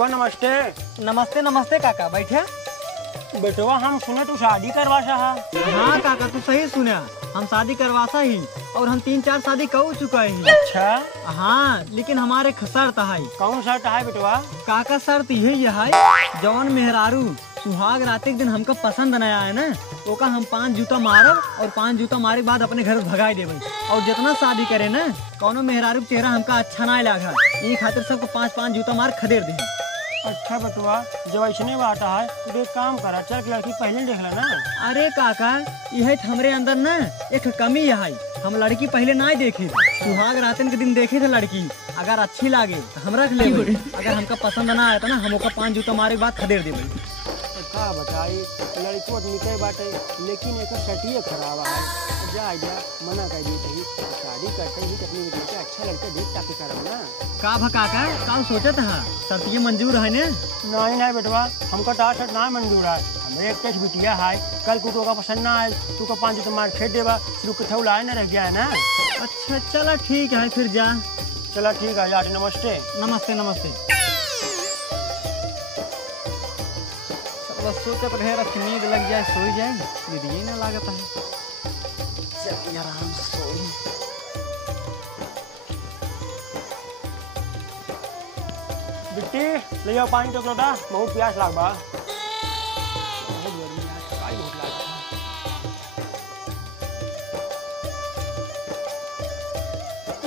बेटवा नमस्ते। नमस्ते नमस्ते काका, बैठे। बेटवा हम सुने तू शादी करवा सा। हाँ काका, तू सही सुना, हम शादी करवासा ही और हम 3-4 शादी कर चुका है। अच्छा हाँ, लेकिन हमारे शर्त है। कौन शर्त है बेटवा? काका शर्त यही है, जौन मेहरारू सुहाग रात के दिन हमको पसंद नहीं आया ना, ओका हम 5 जूता मारब और 5 जूता मारे के बाद अपने घर भगाई देवे। और जितना शादी करे ना, कौनो मेहरारू चेहरा हमका अच्छा नहीं लगा, ये खातिर सबको 5-5 जूता मार खदेड़ दे। अच्छा बेटवा, जब ऐसने बात है तो एक काम करा, चल लड़की पहले देख लेना। अरे काका, यह हमरे अंदर ना एक कमी है, हम लड़की पहले नहीं देखे, सुहाग रातन के दिन देखे थे लड़की। अगर अच्छी लागे तो हम रख लेंगे, अगर हमका पसंद ना आया तो ना हम ओका 5 जूता मारे के बाद खदेड़ देवे। का बताई, लड़की निकल बाटे लेकिन एक सटिए खराब है। जा जा मना कर दी थी, शादी करते ही अपनी बेटी के अच्छा लगता देख ताकि करब ना। का काका, का सोचत है शर्त मंजूर है ने? नहीं नहीं बेटवा, हमको तो शर्त ना मंजूर है। हमें एक टेस्ट बिटिया है, कल को तो का पसंद ना आए तू का 5 जूता मार फेंक देवा, तू के थोड़ा लाए ना रह गया है ना। अच्छा चला ठीक है, फिर जा। चला ठीक है, जा नमस्ते। नमस्ते नमस्ते। बस सोचा पर है, रख नींद लग जाए, सो जाए, ये ना लागत है। चल आराम से सो। बिट्टी ले जाओ पानी तो लोटा, बहुत प्यास लाग बा।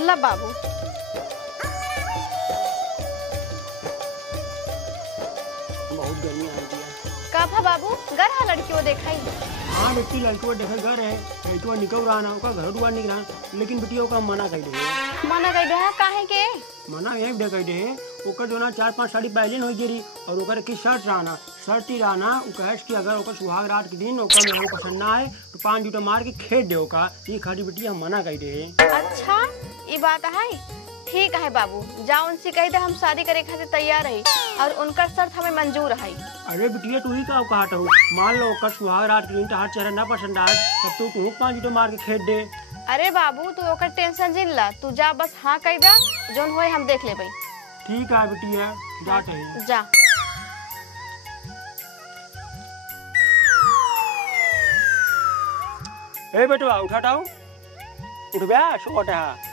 ला बाबू, बहुत गर्मी आ रही है। का भा बाबू, घर है लड़की वो देखाई? हाँ बेटी, लड़की वो देखा घर है, लड़की निकल रहा ना, घर दुआर निकल रहा, लेकिन बेटी का मना कर दे। मना कर दे काहे के? मना यही कर दे, ओकर जो ना 4-5 साड़ी पहले हो गिरी और ओकर की शर्त रहना, शर्त ही रहना कहे कि अगर ओकर सुहाग रात के दिन ओकर मेरे को पसंद ना आए तो 5 जूता मार के खेत दे ओका। ये खाली बेटी हम मना कर दे। अच्छा ये बात है, ठीक है बाबू, जाओ उनसे कह दे हम शादी करे खातिर तैयार है और उनका शर्त हमें मंजूर है। अरे बिटिया, तू ही का कहत हो, मान लो ओकर सुहाग रात के दिन तहार चेहरा ना पसंद आए तब तू 5 जूता मार के खेत दे। अरे बाबू, तू ओकर टेंशन जिन ला, तू जा बस हाँ कह दे, जोन होए हम देख लेबै। ठीक है बिटिया, जाते हैं। जा। ए बेटवा उठाओ, उठ गया सोट है।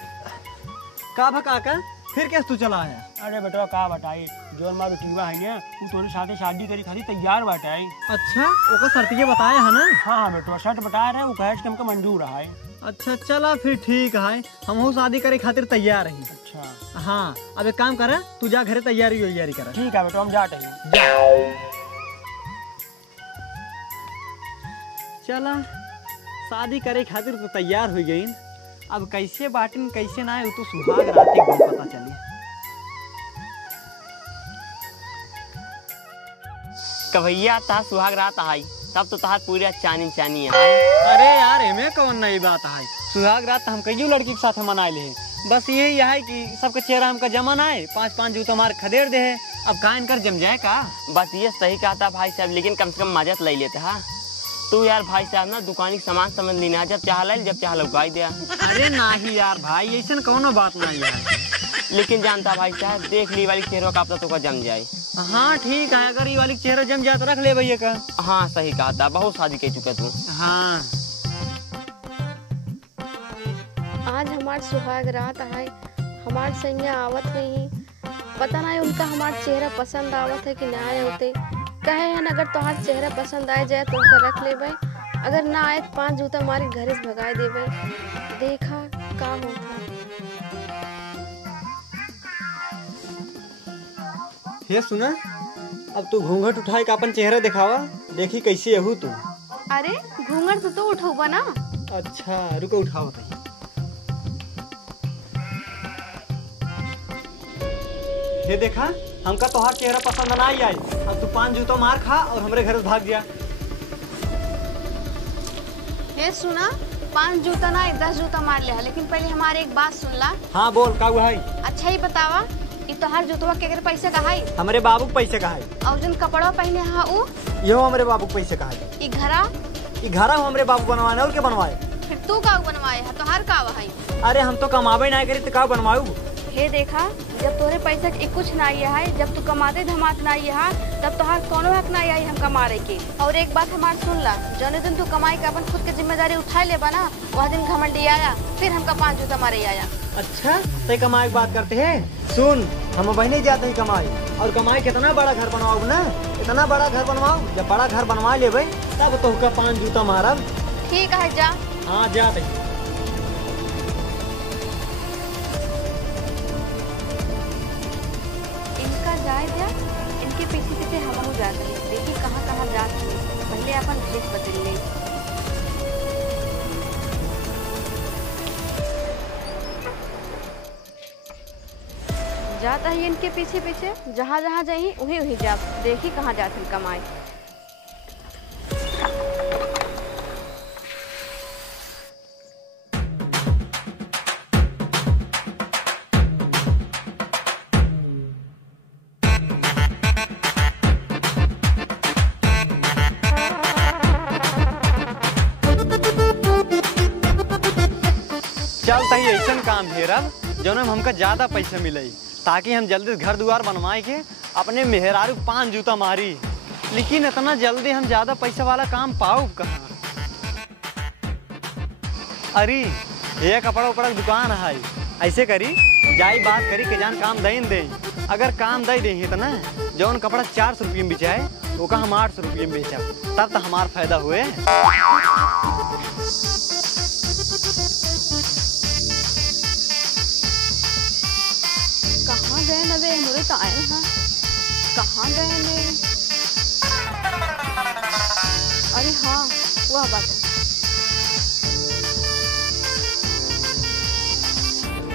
का काका, फिर कैसे तू चला है? अरे बेटवा का बताई, जोन मार बेटीवा है ना, वो तोरे साथे शादी करी खातिर तैयार बाटे। अच्छा, ओका शर्त ये बताया है ना? हाँ बेटवा, शर्त बता रहे, वो कहे कि हमको मंजूर है। अच्छा चला फिर ठीक है, हम शादी करे खातिर तैयार है। अच्छा हाँ, अब एक काम करे, तू जा घरे तैयारी कर। ठीक है बेटवा, हम जाते हैं। चला शादी करे खातिर तो तैयार हो गई, अब कैसे बाटिन कैसे ना है तो सुहाग रात के दिन पता चली। कभैया ता सुहाग रात आई तब तो तहार पूरा चानी चानी है। अरे यार, हमें कौन नई बात है, सुहाग रात हम कई लड़की के साथ मनाए ले, बस यही है कि सबके चेहरा हमका जमन आए, 5-5 जूता मार खदेड़ दे, अब कान कर जम जाए का। बस ये सही कहा था भाई साहब, लेकिन कम से कम मजा ले लेते है। तू यार भाई साहब ना दुकानी के सामान समझ लेना, जब चाह ले जब चाह लुकाई दिया। अरे नहीं यार भाई, ऐसा कौनो बात नहीं है। लेकिन जानता भाई साहब, देख ली वाली चेहरा का तो जम जाए। हाँ ठीक है, अगर ये वाली चेहरा जम जाए तो रख ले भैया का। हाँ सही कहा था, बहुत शादी कर चुका तू। हाँ आज हमार सुहाग रात है, हमार सैया आवत नहीं, पता नहीं उनका हमार चेहरा पसंद आवत है कि ना आए होते। कहे हैं अगर तोहार चेहरा पसंद आ जाए तो उनका रख लेबै, अगर ना आए तो 5 जूता मारी घरे से भगाए देबै। देखा का होता। ये सुना, अब तू घूंघट उठाए का अपन चेहरा दिखावा, देखी कैसे हूँ तू। अरे घूंघट तो उठौबा ना। अच्छा रुको, उठाओ तो। ये देखा, हमका तोहार चेहरा पसंद ना आई, अब तू 5 जूता मार खा और हमरे घर से भाग गया। ये सुना, 5 जूता ना 10 जूता मार ले, लेकिन पहले हमारे एक बात सुन ला। हाँ बोल, का हुआ है? अच्छा ही बतावा, ये तोहार जूतवा के पैसे का है? हमारे बाबू के पैसे का है। और जिन कपड़ा पहने हा उ? यो हमारे बाबू के पैसे का है। ये घरा? ये घरा हमारे बाबू बनवाने, और क्या बनवाए? फिर तू का बनवाए है, तोहार का है? अरे हम तो कमावे ना करी तो का बनवाऊ। हे देखा, जब तोरे पैसा के कुछ ना आइया है, जब तू कमाते धमात ना आइया है, तब तोहार कोनो हक ना आई हम कमारे के। और एक बात हमार सुन ला, जौने दिन तू कमाई के अपन खुद के जिम्मेदारी उठा लेबा ना, वह दिन घमंडी आया, फिर हमका 5 जूता मारे आया। अच्छा ते कमाई की बात करते हैं। सुन, हम बहने जाते हैं कमाई, और कमाई कितना बड़ा घर बनवाओ ना, इतना बड़ा घर बनवाओ, जब बड़ा घर बनवा ले भाई तब तो 5 जूता मारब। ठीक है जा। हाँ जाते। इनका जाए जा, इनके पीछे पीछे हम हो जाते हैं, देखिए कहाँ कहाँ जाते हैं, पहले अपन भेज बदल ले। जाता है इनके पीछे पीछे, जहाँ जहाँ जाही वही वही जा, देखी कहाँ जाते हैं कमाई। चल तही ऐसा काम हेरब जौन में हमका ज्यादा पैसा मिले, ताकि हम जल्दी घर द्वार बनवाए के अपने मेहरारू 5 जूता मारी। लेकिन इतना जल्दी हम ज्यादा पैसा वाला काम पाऊ कहाँ? अरे ये कपड़ा उपड़ा की दुकान है, ऐसे करी जाई बात करी के जान काम दे दे। अगर काम दे दे तो ना जौन कपड़ा 400 रुपये में बेचाए वो का हम 800 रुपये में बेचा, तब तो हमारा फायदा हुए। कहाँ गए नवे मुझे तो आए हैं, कहाँ गए ने? अरे हाँ वह बात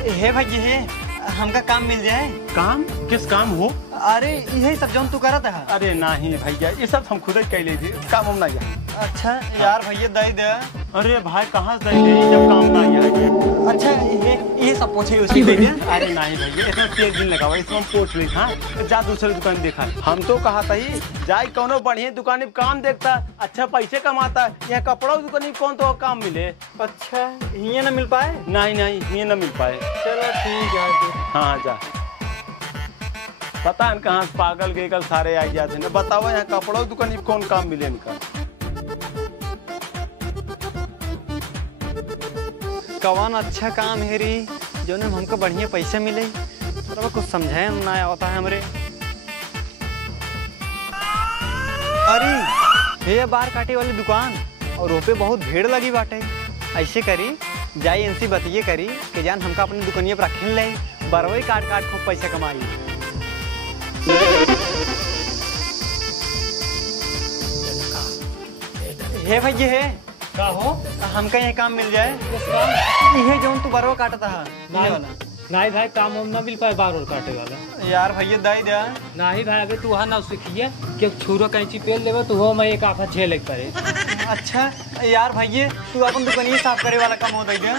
है भाई, ये हमका काम मिल जाए। काम? किस काम हो? अरे यही सब जौन तू करत है। अरे नहीं भैया, ये सब हम खुद ही कर ले थे, काम हम नहीं है। अच्छा यार भैया दे दे। अरे भाई कहाँ से दे जब काम नहीं है। अच्छा ये सब पूछे उसी दे दे। अरे नहीं भैया, इसमें 3 दिन लगा हुआ, इसमें हम पोछ ली। हाँ जा दूसरी दुकान देखा, हम तो कहा था ही जाए कोनो बढ़िया दुकान में काम देखता, अच्छा पैसे कमाता। यहाँ कपड़ा दुकान में कौन तो काम मिले? अच्छा ये ना मिल पाए? नहीं ये न मिल पाए। चलो ठीक है। हाँ जा, पता है कहाँ से पागल गए कल सारे आ जाते हैं। बताओ यहाँ कपड़ा दुकान में कौन काम मिले इनका? कौन अच्छा काम है री जो ने हमको बढ़िया पैसे मिले, तो कुछ समझे ना आता है हमरे। अरे ये बाल काटे वाली दुकान और वो पे बहुत भीड़ लगी बाटे। ऐसे करी जाई इनसे बतिये करी कि जान हमका अपनी दुकानिया पर रखने ले, बरवई काट काट खूब पैसे कमाई। हे भाई ये है का हो? हमका ये काम मिल जाए। किस काम? ये जो तू बरवा काटता है ये वाला। नहीं भाई काम हम ना मिल पाए बार काटे वाला। यार भैया दे दे। नहीं भाई अभी तू वहाँ ना सीखिए कि छुरो कैंची पेल देवे तो वो मैं एक आफा झेल करे। अच्छा यार भैया तू अपन दुकानिया साफ करे वाला काम हो दे दे।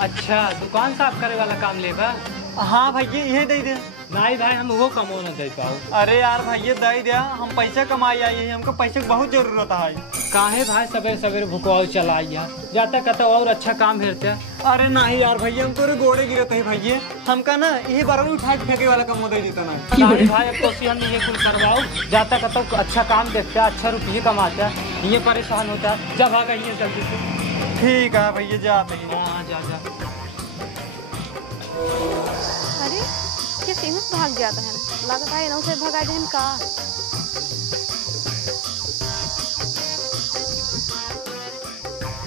अच्छा दुकान साफ करे वाला काम लेबा? हाँ भैया ये दे दे। नहीं भाई हम वो कमो न दे पाओ। अरे यार भैया दे दे, हम पैसा कमाई आई है, हमको पैसे की बहुत जरूरत है। काहे भाई सवेरे सवेरे भुकवाओ चलाइया, जाता कहता और अच्छा काम हेरते। अरे नहीं यार भैया हम तोरे गोड़े गिरते है भैया, हमका ना ये बरवा उठा के फेंके वाला काम हो दे देता ना। नहीं भाई अब कोशिश हम ये कुल करवाओ, जाता कहता अच्छा काम देखता, अच्छा रुपये कमाता, ये परेशान होता। जब आ गई है जल्दी से। ठीक है भैया जाते हैं। हाँ जा जा। अरे ये सिंह भाग जाता है, लगता है इन्हों से भगा जाए का।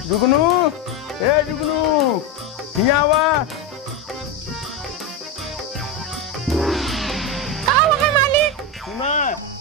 जुगनू, ए जुगनू, यहाँ आवा।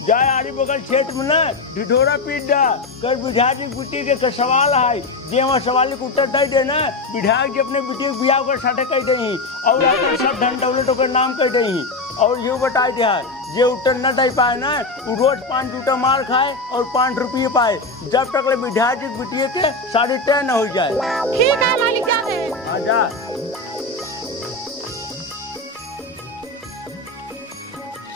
जाए आड़ी बगल क्षेत्र में ना ढिढोरा पीट दा कर विधायक जी बेटी के सवाल है, जे वहाँ सवाल के उत्तर दे दे ना, विधायक जी अपने बेटी के बियाह कर साथे कह दही और अपने सब धन दौलत ओकर नाम कह दही। और ये बताए दे जे उत्तर न दे पाए ना वो रोज 5 जूता मार खाए और 5 रुपये पाए, जब तक ले विधायक जी बेटी के शादी तय न हो जाए। ठीक है मालिक जाते हैं। हाँ जा।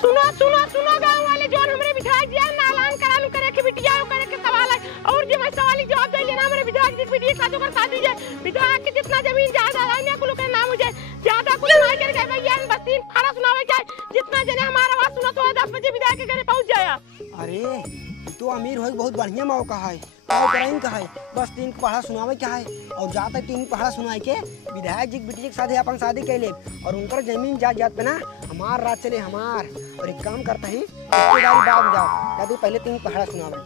सुनो सुनो सुनो गांव वाले, जो हमरे विधायक जी नालान करालू करे के बिटिया करे के सवाल है, और जे मैं सवाल जवाब दे लेना हमरे विधायक जी बिटिया का जो कर शादी है, विधायक के जितना जमीन जायदाद है ना कुल के नाम हो जाए, ज्यादा कुछ नहीं करके भैया तो अमीर हो बहुत बढ़िया मौका है। टाइम का है बस 3 पढ़ा सुनावे क्या है और जाता 3 पढ़ा सुनाए के विधायक जी बेटी के साथ अपन शादी कैले और उनकर जमीन जात पे ना हमार राज चले हमार। और एक काम करता ही रिश्तेदारी बाद जाओ दादी पहले 3 पढ़ा सुनावे।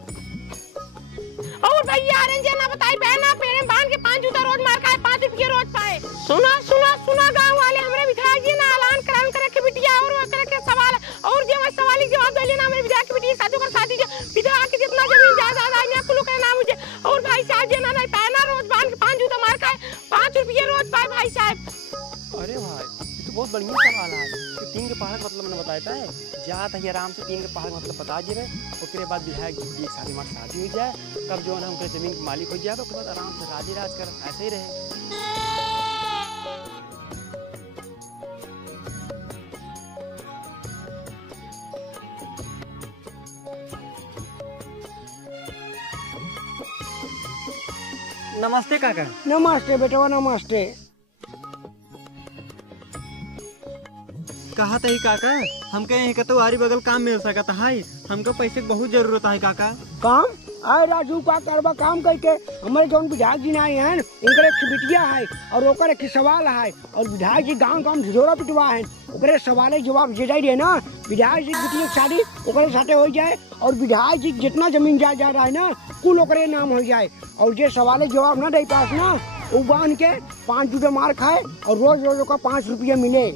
और भैया आरंजे ना बताई बहना पेड़े बांध के 5 जूता रोज मार का 5 रुपये रोज पाए। सुना सुना सुना गांव वाले हमरे विधायक जी ना ऐलान करान करे के बिटिया और वो करे के सवाल और जे मैं सवाल के जवाब देले ना हमरे विधायक की बिटिया शादी कर शादी विधायक के जितना जमीन जायदाद है ना कुल के नाम मुझे और भाई साहब जे ना नहीं पाए ना रोज बांध के 5 जूता मार का 5 रुपये रोज पाए भाई साहब। अरे भाई ये तो बहुत बढ़िया सवाल है कि 3 के पढ़ा का मतलब मैंने बताया है जात है आराम से 3 के पढ़ा का मतलब बता दिए उसके बाद विधायक जी एक साथ हमारी शादी हो जाए तब जो है ना उनके जमीन के मालिक हो जाए उसके बाद आराम से राजी राज कर ऐसे ही रहे। नमस्ते काका। नमस्ते बेटवा नमस्ते। कहा था ही काका हमके यहीं का तो आरी बगल काम मिल सकता है हमको पैसे की बहुत जरूरत है काका। काम आए राजू का करबा काम करके हमारे जौन विधायक जी आए हैं उनकर एक बिटिया है और ओकर एक सवाल है और विधायक जी गांव गांव ढिढोरा पिटवा है ओकरे सवाल के जवाब जे जाए ना विधायक जी बिटिया की शादी ओकरे साथे हो जाए और विधायक जी जितना जमीन जा रहा है ना कुल ओकरे नाम हो जाए और जे सवाल के जवाब ना दे पास ना वो बांध के 5 जूता मार खाए और रोज रोज का 5 रुपये मिले।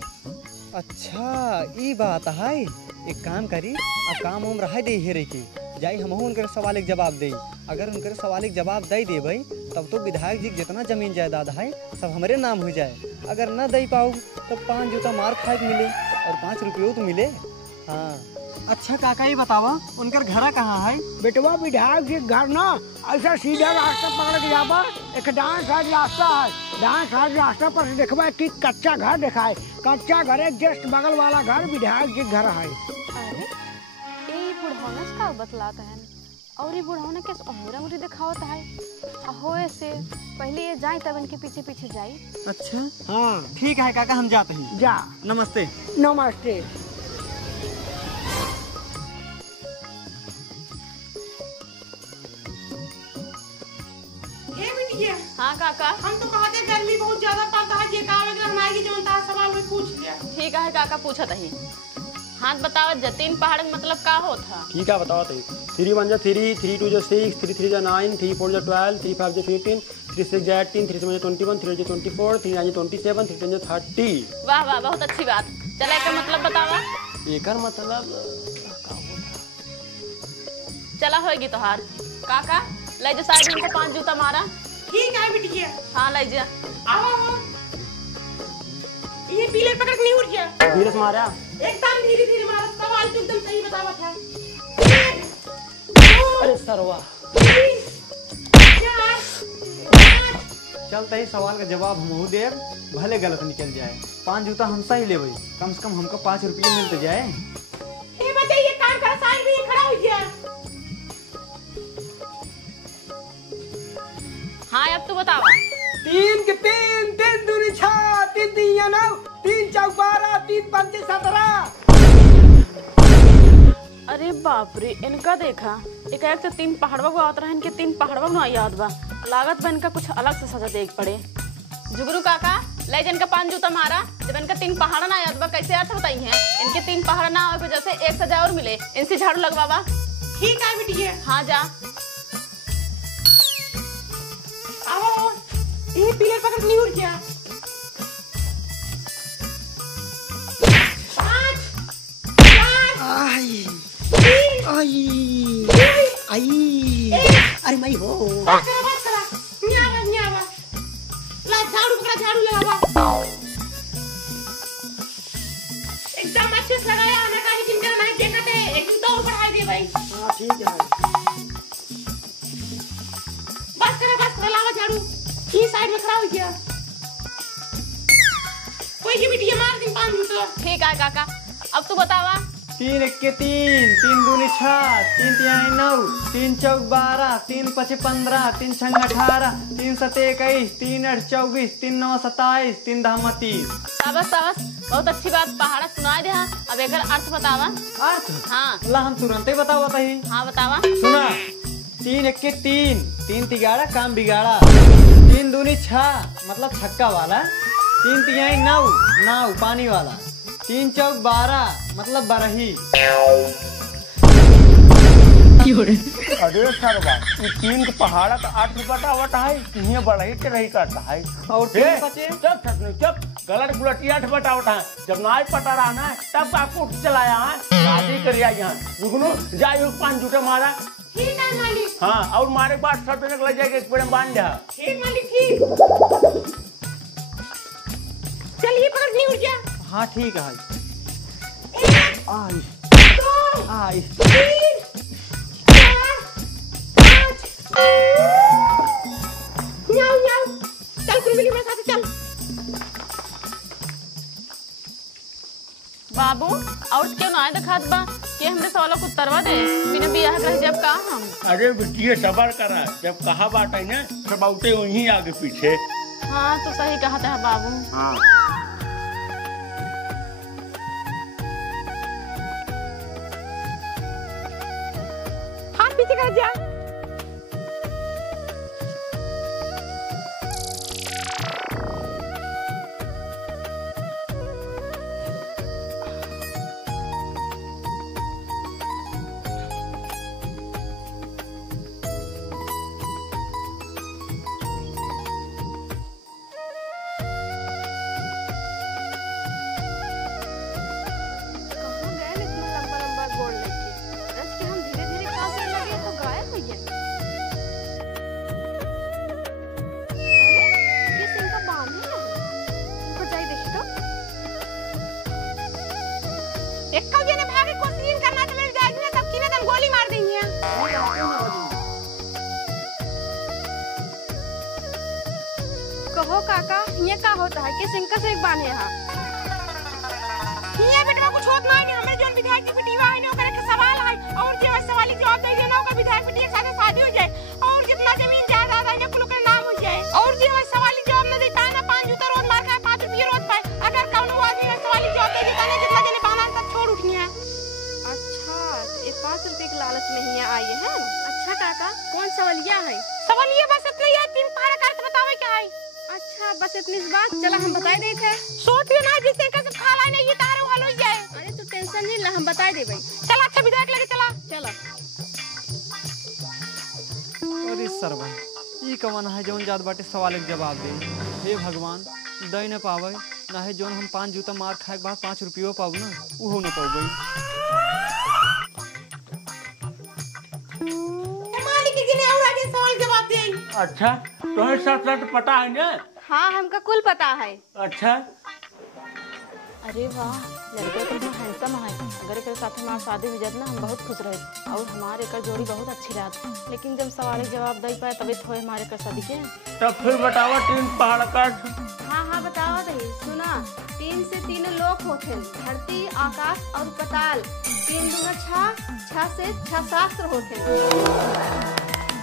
अच्छा ये बात है एक काम करी अब काम उम रह दे हेरे की जाई हम उनके सवाल के जवाब दे अगर उनके सवाल के जवाब दे देबै तब तो विधायक जी जितना जमीन जायदाद है सब हमारे नाम हो जाए अगर न दे पाऊ तो 5 जूता मार खाए के मिले और 5 रुपये तो मिले। हाँ अच्छा काका ये बतावा उनकर घर कहाँ है? बेटवा विधायक जी घर ना ऐसा सीधा रास्ता पकड़ के जाबा एक डांस साइड रास्ता है डांस साइड रास्ता पर से देखबा कि कच्चा घर देखा है कच्चा घर एक जस्ट बगल वाला घर विधायक जी घर है। अरे ये बुढ़ौना का बतलाता है और ये बुढ़ौना के उम्र उम्र दिखावता है होए से पहले ये जाए तब इनके पीछे पीछे जाए। अच्छा हाँ ठीक है काका हम जाते हैं। जा नमस्ते। नमस्ते। हाँ काका हम तो कहते गर्मी बहुत ज्यादा पड़ता है जे कावे के हमारी जो ता सवाल में पूछ लिया। ठीक है काका पूछा था ही हाथ बताओ जतीन पहाड़ का मतलब का होता? ठीक है बताओ तो 3 1 3 3 2 6 3 3 9 3 4 12 3 5 15 3 6 18 3 7 21 3 24 3 9 27 3 10 30। वाह वाह बहुत अच्छी बात। चला इसका मतलब बतावा। एकर मतलब चला होगी तोहार काका ले जो साइड में 5 जूता मारा। ठीक है बिटिया। हाँ ले जा आओ ये पीले पकड़ नहीं उड़ गया धीरे से मारा एकदम धीरे धीरे मारा सवाल तो एकदम सही बतावा था। अरे सरवा चलते ही सवाल का जवाब हम दे भले गलत निकल जाए 5 जूता हम सही ले कम से कम हमको 5 रुपये मिलते जाए। ये बताइए काम कर साइड में खड़ा हो गया। हाँ अब तू बतावा। 3 के 3 3 दूनी 6 3 3 9 3 4 12 3 5 17। अरे बाप रे इनका देखा एक से 3 पहाड़वा को आवत रहा इनके 3 पहाड़वा ना याद बा लागत बा इनका कुछ अलग से सजा देख पड़े। जुगरू काका ले जन का 5 जूता मारा जब इनका 3 पहाड़ ना याद बा कैसे याद बताई हैं इनके 3 पहाड़ ना आवे वजह से एक सजा और मिले इनसे झाड़ू लगवावा। ठीक है बिटिया। हाँ जा आओ ये पीले पकड़ नहीं उड़ गया। 5 4 आई 3 आई आई अरे मैं हो बस करा न्यावा ला झाड़ू पकड़ा झाड़ू लगावा एकदम अच्छे से लगाया ना काहे चिंता नहीं देखते एक तो बढ़ा दे भाई। हाँ ठीक है बस लगावा झाड़ू ये साइड में खड़ा हो गया कोई की बिटिया मार दिन 5 जूता। ठीक है काका अब तू बतावा। 3 1 3, 3 दूनी 6, 3 तिहाई 9, 3 चौक 12, 3 5 15, 3 6 18, 3 7 21, 3 8 24, 3 9 27, 3 10 30। साबस साबस, बहुत अच्छी बात पहाड़ा सुना दे। अब एकर अर्थ बतावा। अर्थ हाँ ला हम तुरंत ही बताओ बताही। हाँ बतावा। सुना 3 1 3, 3 तिगाड़ा काम बिगाड़ा, 3 दूनी 6 मतलब छक्का वाला, 3 तिहाई 9 नाव पानी वाला, 3 चौक 12 मतलब बरही। अरे सरवा ये 3 के पहाड़ा का 8 बतावट है, इन्हें बढ़ई के रही करता है। और 3 बचे चुप सचने चुप, गलत बुलटी 8 बतावट है। जब नाई पटा रहा ना तब आपको चलाया है, शादी करिया यहाँ रुकनो जाइए 5 जूटे मारा। ठीक है मालिक। हाँ और मारे के बाद सब लग जाएगा, एक पेड़ में बांध दिया। ठीक मालिक ठीक। चलिए पकड़नी उठ जा। हाँ ठीक है। आई 2 आई 3 4 5 जाओ जाओ, चल कुलबिली मेरे साथ चल। बाबू और क्यों ना दिखात बा कि हमरे सवालों को उत्तरवा दे। बिना बियाह रह जब का हम। अरे बिटिया सबर करा, जब कहा बात है ना सब आउटे वहीं आगे पीछे। हाँ तो सही कहा था बाबू। हाँ हाथ पीछे कर जा। कहाँ गए इतना लंबा लंबा गोड़ लेके? रच के हम धीरे धीरे कांपने लगे तो गायब हो गए। अरे ये सिंह का बाम है ना? ऊपर जाई देखी तो। एक कौजे ने भागे कोशिश करना तो मेरे जाएगी ना, तब की ना तुम गोली मार देंगे। कहो काका ये का होता है कि सिंह का से एक बान है यहाँ? ये बेटा कुछ होत नहीं है, हमें जोन विधायक की पिटीवा है ना ओकरे के सवाल है, और जे सवाल की जवाब दे देना ओकर विधायक पिटी के साथ शादी हो जाए, और जितना जमीन जायदाद है ना कुल के नाम हो जाए, और जे सवाल की जवाब न देता है ना 5 जूता रोज मार खाए, 5 रुपये रोज पाए। अगर कौनो आदमी ने सवाल की जवाब दे देता है जितना जने बहाना सब छोड़ उठनी है। अच्छा ये 5 रुपए के लालच में ही यहाँ आई है। अच्छा काका कौन सवालिया है? सवाल ये बस इतना ही है, 3 पहाड़ का अर्थ बतावे क्या है। अच्छा बस इतनी सी बात, चला हम बता देते हैं। सोचिए ना जिससे कैसे खाला नहीं ये तारे हल हो जाए। अरे तू टेंशन नहीं ला, हम बता दे भाई। चला अच्छा विधायक लेके चला। चला अरे सरवा ई कवन है जौन जात बाटे सवाल के जवाब दे। हे भगवान दई न पावे ना है जौन हम 5 जूता मार खाए के बाद 5 रुपयो पाऊ ना उहो न पाऊ। मालिक जी ने और आगे सवाल जवाब दे। अच्छा तुम्हें साथ पता है ना? हाँ हमका कुल पता है। अच्छा अरे वाह लड़के तो बहुत हैंडसम है। अगर एक साथ हमारा शादी हो जाए ना हम बहुत खुश रहे, और हमारे कर जोड़ी बहुत अच्छी रहती। लेकिन जब सवाल के जवाब दे पाए तभी थोड़े हमारे कर शादी के। तब फिर बताओ 3 पहाड़ का। हाँ हाँ बताओ दही सुना। 3 से 3 लोक होते, धरती आकाश और पताल। 3 दूना 6, 6 से 6 शास्त्र होते।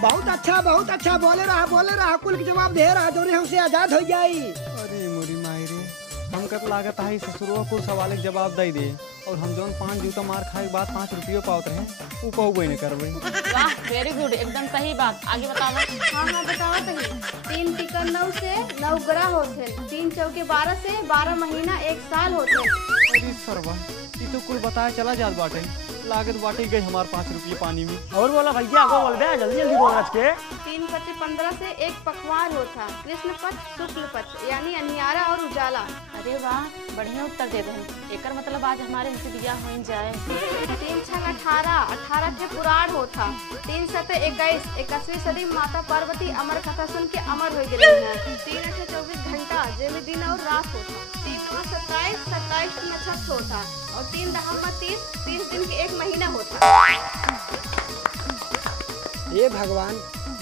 बहुत अच्छा बोले रहा कुल के जवाब दे रहा जोरी हमसे आजाद हो जाई। अरे मोरी माई रे हमका तो लागत है ससुरवा कुल सवाल के जवाब दे दे, और हम जौन 5 जूता मार खाए के बाद 5 रुपयो पावत रहे ऊ कहबे न करबे। वाह वेरी गुड, एकदम सही बात। आगे बताओ। हाँ हाँ बताओ दही। 3 तिकर 9 से 9 ग्रह होते, 3 चौके 12 से 12 महीना 1 साल होते। अरे सरवा ई तो कुल बताए चला जात बाटे, लागत बाटे गई हमार 5 रुपये पानी में। और बोला भैया आगे बोल बे, जल्दी जल्दी बोल रच के। 3 पति 15 से 1 पखवार होता, कृष्ण पक्ष शुक्ल पक्ष यानी अनियारा और उजाला। अरे वाह बढ़िया उत्तर दे रहे हैं। एकर मतलब आज हमारे हमसे बियाह हो जाए। 3 छंग 18 थे पुराण होता। 3 सते 21 21वीं सदी में माता पार्वती अमर कथा सुन के अमर हो गई है। 3 अठे 24 घंटा जेमे दिन और रात होता। 3 9 27 नक्षत्र होता, और 3 दहम्मा 30 दिन के 1 महीना होता। हे भगवान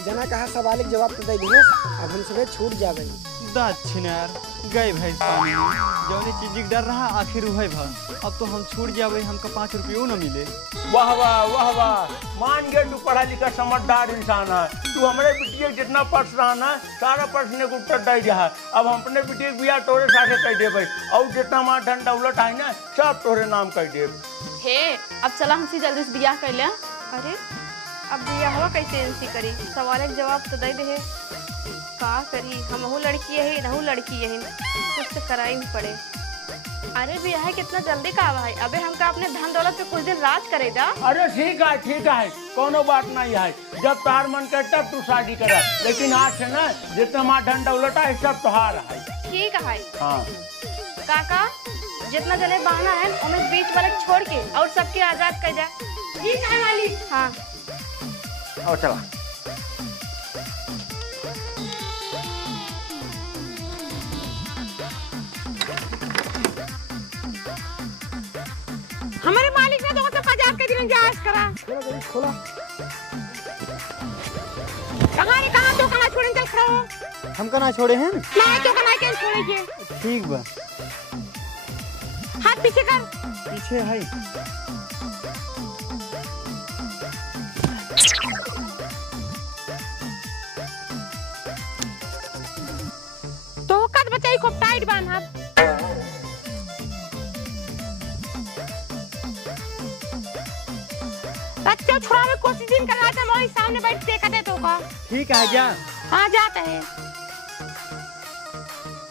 जना कहा सवाल के जवाब तो दे दिए, अब हम सुबह छूट जावे। दक्षिण यार गए भैंस पानी में। जौने चीज के डर रहा आखिर वही भा। अब तो हम छूट जावे, हमका 5 रुपयो न मिले। वाह वाह वाह वाह, मान गए तू पढ़ा लिखा समझदार इंसान है। तू हमारे बिटिया जितना पर्स रहा ना सारा पर्स ने उत्तर दे दिया। अब हम अपने बिटिया बिया तोरे साथे कह दे भाई, और जितना हमारा धन दौलत है ना सब तोरे नाम कह दे। हे अब चला हमसे जल्दी से बियाह कर लिया। अरे अब बियाह हुआ कैसे इनसे करी, सवाल के जवाब तो दे दे। का करी, हमहू लड़की है नहू लड़की है, कुछ तो कराई नहीं पड़े। अरे बियाह कितना जल्दी का भाई, अबे हमका अपने धन दौलत पे कुछ दिन राज करेगा। अरे ठीक है, कोनो बात नहीं है। जब तोहार मन करे तब तू शादी कर, लेकिन आज से ना जितना हमारा धन दौलत है सब तोहार है। ठीक है। हाँ काका जितना जने बहाना है उन्हें बीच वाले छोड़ के और सबके आजाद कर जाए। ठीक है मालिक। हाँ और चला। हमारे मालिक ने तो मतलब आजाद के दिन जायज करा। खोला कहाँ तो कहाँ छोड़े चल खड़ा हो। हमका ना छोड़े हैं। नहीं तो कहाँ के छोड़े। ठीक बा, हाथ पीछे कर। पीछे है। तो कद बचाई खूब टाइट बांध हाथ। बच्चा छुड़ावे कोशिश दिन कर रहा था, मोरी सामने बैठ देखा दे तो का। ठीक है जा। हाँ जाता है।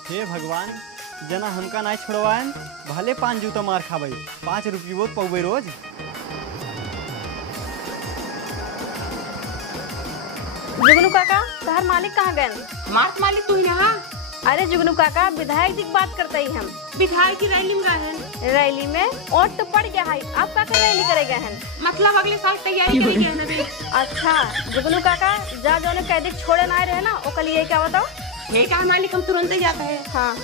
हे भगवान, जना हमका ना छोड़वाए, भले 5 जूता मार खावे, 5 रुपये पौवे रोज। जुगनू काका तोहर मालिक कहाँ गए? हमारा मालिक तू ही ना। अरे जुगनू काका विधायक जी की बात करते ही हम। विधायक की रैली में गए हैं। रैली में वोट तो पड़ गया है, आप का रैली करे गए हैं? मतलब अगले साल तैयारी करेंगे है ना। अच्छा जुगनू काका जा जो कैदी छोड़े ना रहे ना वो कल ये क्या बताओ। ठीक है मालिक, हम तुरंत ही जाते हैं। हाँ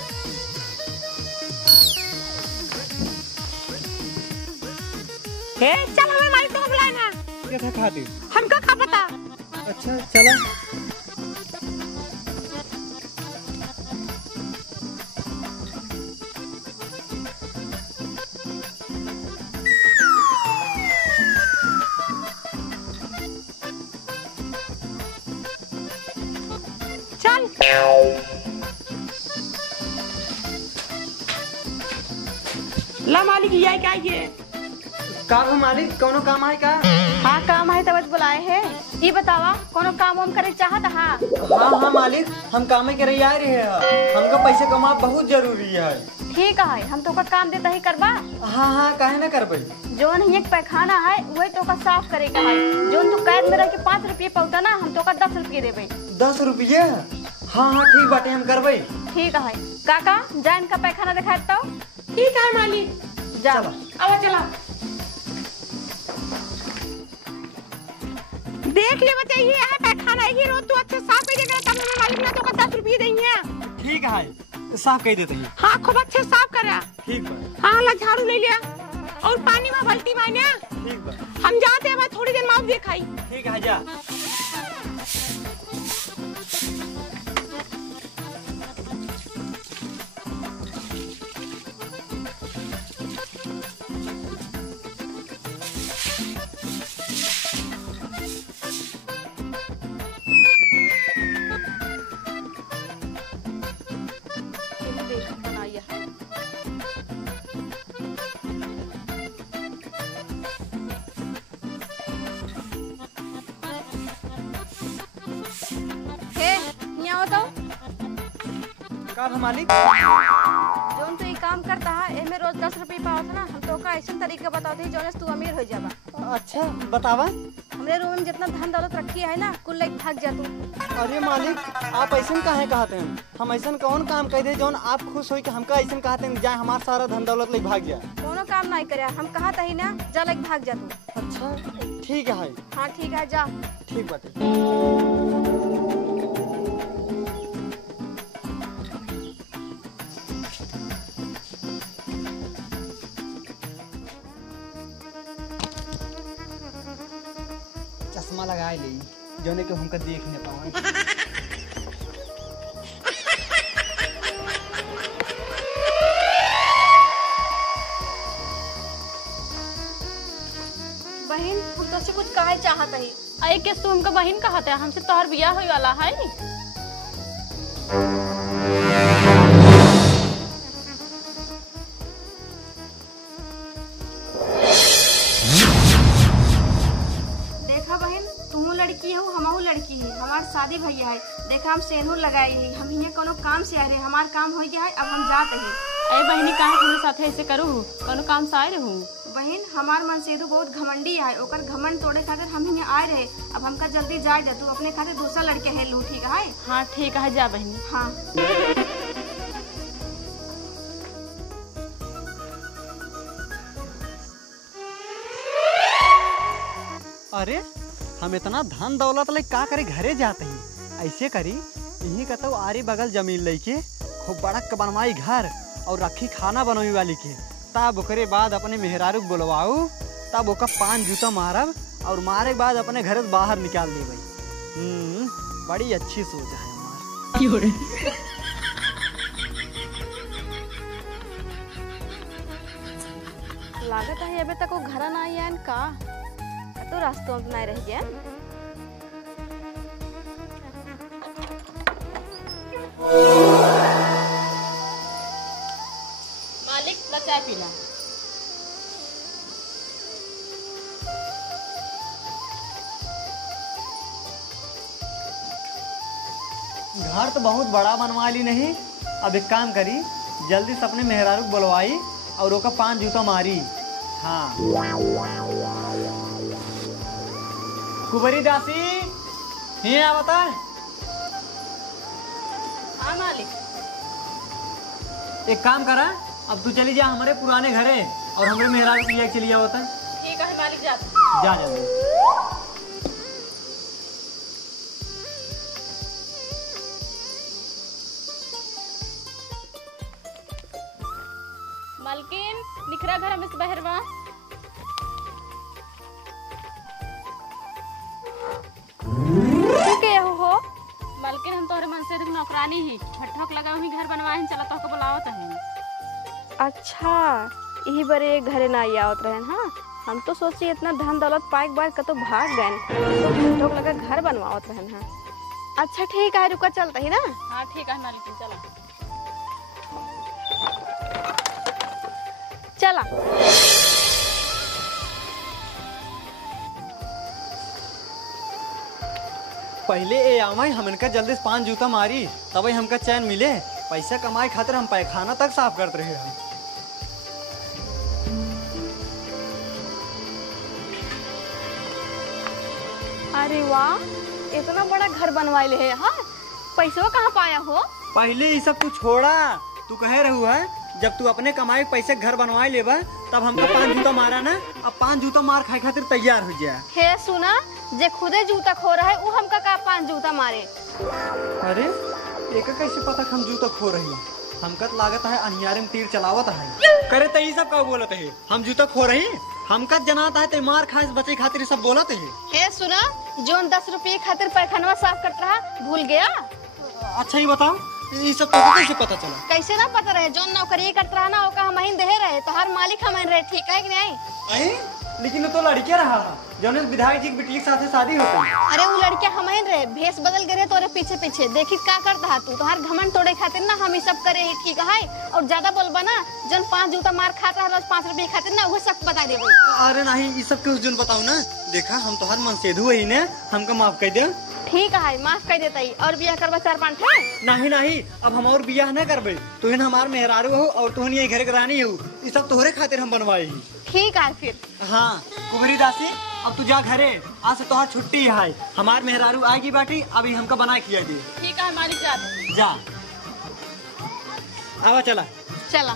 हे चल हमें मालिक को बुलाए ना। क्या था खाते? हमका क्या पता। अच्छा चला। चल ला मालिक ये क्या ये? का हो मालिक, कोनो काम है का? हाँ काम है तब बुलाए है। ये बतावा कोनो काम वाम करे चाहत? हाँ हाँ मालिक, हम काम करे आ रहे हैं। हमका पैसे कमा बहुत जरूरी है। ठीक है, हम तो का काम देता ही करबा। हाँ काहे ना करबे। जोन ही एक पैखाना है वही तो का साफ करेगा है। जोन तू कैद में रह के 5 रुपये पौता ना, हम तो का 10 रुपये देबे। 10 रुपये? हाँ ठीक बाटे, हम करबे। ठीक है काका, जा इनका पैखाना दिखा देता हूँ। ठीक है मालिक, जा अब चला। देख ले बच्चा, ये है पैखाना है। रोज तू अच्छे साफ कर देगा तब हमें मालिक ना तो का 10 रुपये देंगे। ठीक है, साफ कर देते हैं। हाँ खूब अच्छे साफ करा। ठीक बा। हाँ ला झाड़ू ले लिया और पानी में बाल्टी मारना। ठीक बा। हम जाते हैं, थोड़ी देर में आप देखाई। ठीक है जा। का मालिक? जोन तू ये काम करता है एमे रोज 10 रुपये पावत ना, हम तो का ऐसा तरीका बताते हैं जोने से तू अमीर हो जाबा। अच्छा बतावा। हमरे रूम में जितना धन दौलत रखी है ना कुल लेके भाग जा तू। अरे मालिक, आप ऐसा काहे कहते हैं? हम ऐसा कौन काम कर दे जोन आप खुश हो कि हमका ऐसा कहते हैं जाए हमारा सारा धन दौलत लेके भाग जाए? कोनो काम नहीं करे, हम कहत ही ना जा लेके भाग जा तू। अच्छा ठीक है। हाँ ठीक है जा। ठीक बाटे। चश्मा लगाए ली जोने के हमका देख नहीं पावे। कुछ काहे चाहत है? अरे के तू हमका बहन कहते है, हमसे तोहर बियाह होई वाला है। देखा बहन, तू लड़की हो, हमहू लड़की है, हमार शादी भैया है। देखा हम सेनूर लगाई है, हम यहाँ कोनो काम से आ रहे, हमार काम हो गया है, अब हम जाते हैं। अरे बहनी काहे तुम्हारे साथ ऐसे करू, कोनो काम से आए रहूं। बहन हमार मन सेदू बहुत घमंडी है, ओकर घमंड तोड़े खातिर हम यहाँ आए रहे। अब हमका जल्दी जाए जा, तू अपने खातिर दूसरा लड़के है लू, ठीक है? हाँ ठीक है, जा बहनी। हाँ। अरे हम इतना धन दौलत ले का करे घरे जाते हैं, ऐसे करी यही कहता हूँ आरी बगल जमीन लेके खूब बड़ा बनवाई घर और रखी खाना बनवाई वाली के, तब ओकरे बाद अपने मेहरारू बुलवाऊ, तब ओका 5 जूता मारब और मारे के बाद अपने घर से बाहर निकाल देबई। बड़ी अच्छी सोच है हमार। लागत है अबे तक वो घर ना आई है का, तो रास्तों में नहीं रह गया। मालिक चाय पीला। घर तो बहुत बड़ा बनवा ली नहीं, अब एक काम करी जल्दी से अपने मेहरारू बुलवाई और ओका 5 जूता मारी। हाँ कुबरी दासी ही आवता है। हाँ मालिक। एक काम करा, अब तू चली जा हमारे पुराने घरे और हमारे मेहरारू को लेके चली जाओ। ठीक है मालिक, जा जा जल्दी। मालकिन निखरा घर में से बहरवा। के हो? मालकिन हम तोहरे मन से नौकरानी ही ठक लगा हुई घर बनवाए, चला तो बुलावत है। अच्छा यही बड़े घरे ना आवत रहे। हाँ हम तो सोची इतना धन दौलत पाए के बाद कतो भाग गए, तो लगा घर बनवावत रहे। हाँ अच्छा ठीक है, रुका चलता ही ना। हाँ ठीक है मालकिन, चला चला। पहले ए आवाई हम इनका जल्दी से 5 जूता मारी, तब हमका चैन मिले। पैसा कमाए खातिर हम पैखाना तक साफ करते रहे हैं। अरे वाह, इतना बड़ा घर बनवाए ले है। हाँ पैसों कहाँ पाया हो? पहले ये सब तू छोड़ा, तू कहे रहू है जब तू अपने कमाई पैसे घर बनवाए लेबा तब हमका 5 जूता मारा ना, अब 5 जूता मार खाए खातिर तैयार हो जाए। हे सुना, जे खुदे जूता खो रहा है वो हमका का 5 जूता मारे। अरे एक कैसे पता हम जूता खो रही, हमका तो लागत है अनियारे में तीर चलावत है। करे तो ये सब का बोलत है हम जूता खो रही, हमका जनाता है ते मार खाए बचे खातिर सब बोलत है। हे सुना, जोन 10 रुपये खातिर पैखाना साफ करता रहा भूल गया। अच्छा ही बताओ ये सब तो कैसे पता चला? कैसे ना पता रहे, जोन नौकरी करता रहा ना ओका हम दे रहे, तो हर मालिक हम रहे, ठीक है कि नहीं? अरे लेकिन तो लड़के रहा जौन विधायक जी की बेटी के साथ शादी होती है। अरे वो लड़के हम रहे, भेष बदल गए तोरे पीछे पीछे, देखी का करता तू, तो हर घमंड तोड़े खातिर ना हम सब करे ही, ठीक है? और ज्यादा बोलबा ना, जन 5 जूता मार खाता है रोज 5 रुपये खातिर ना, वो सब बता दे। अरे नहीं ये सब क्यों जोन बताऊ ना, देखा हम तो हर मन सेधु ही ने, हमका माफ कर दे। ठीक है माफ कर देता ही, और बियाह करवा 4-5 है? नहीं नहीं अब हम और बियाह न करबे, तुहन हमार मेहरारू हो और तुहन ये घर करानी हो, ये सब तोहरे खातिर हम बनवाए ही। ठीक है फिर। हाँ कुबरी दासी अब तू जा घरे, आज से तोहार छुट्टी है, हमार मेहरारू आएगी बाटी अभी हमका बना खिया दी। ठीक है मालिक, जा जा आवा चला चला।